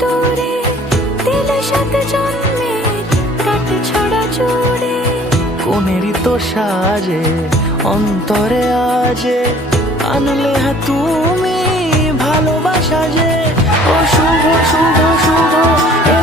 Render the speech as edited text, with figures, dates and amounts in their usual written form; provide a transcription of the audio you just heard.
দূরে দিলে সাত জন্মের কাট ছড়া জুড়ে। কোনেরই তো সাজে অন্তরে আজে আনলে তুমি ভালোবাসা যে। ও শুভ শুভ শুভ এ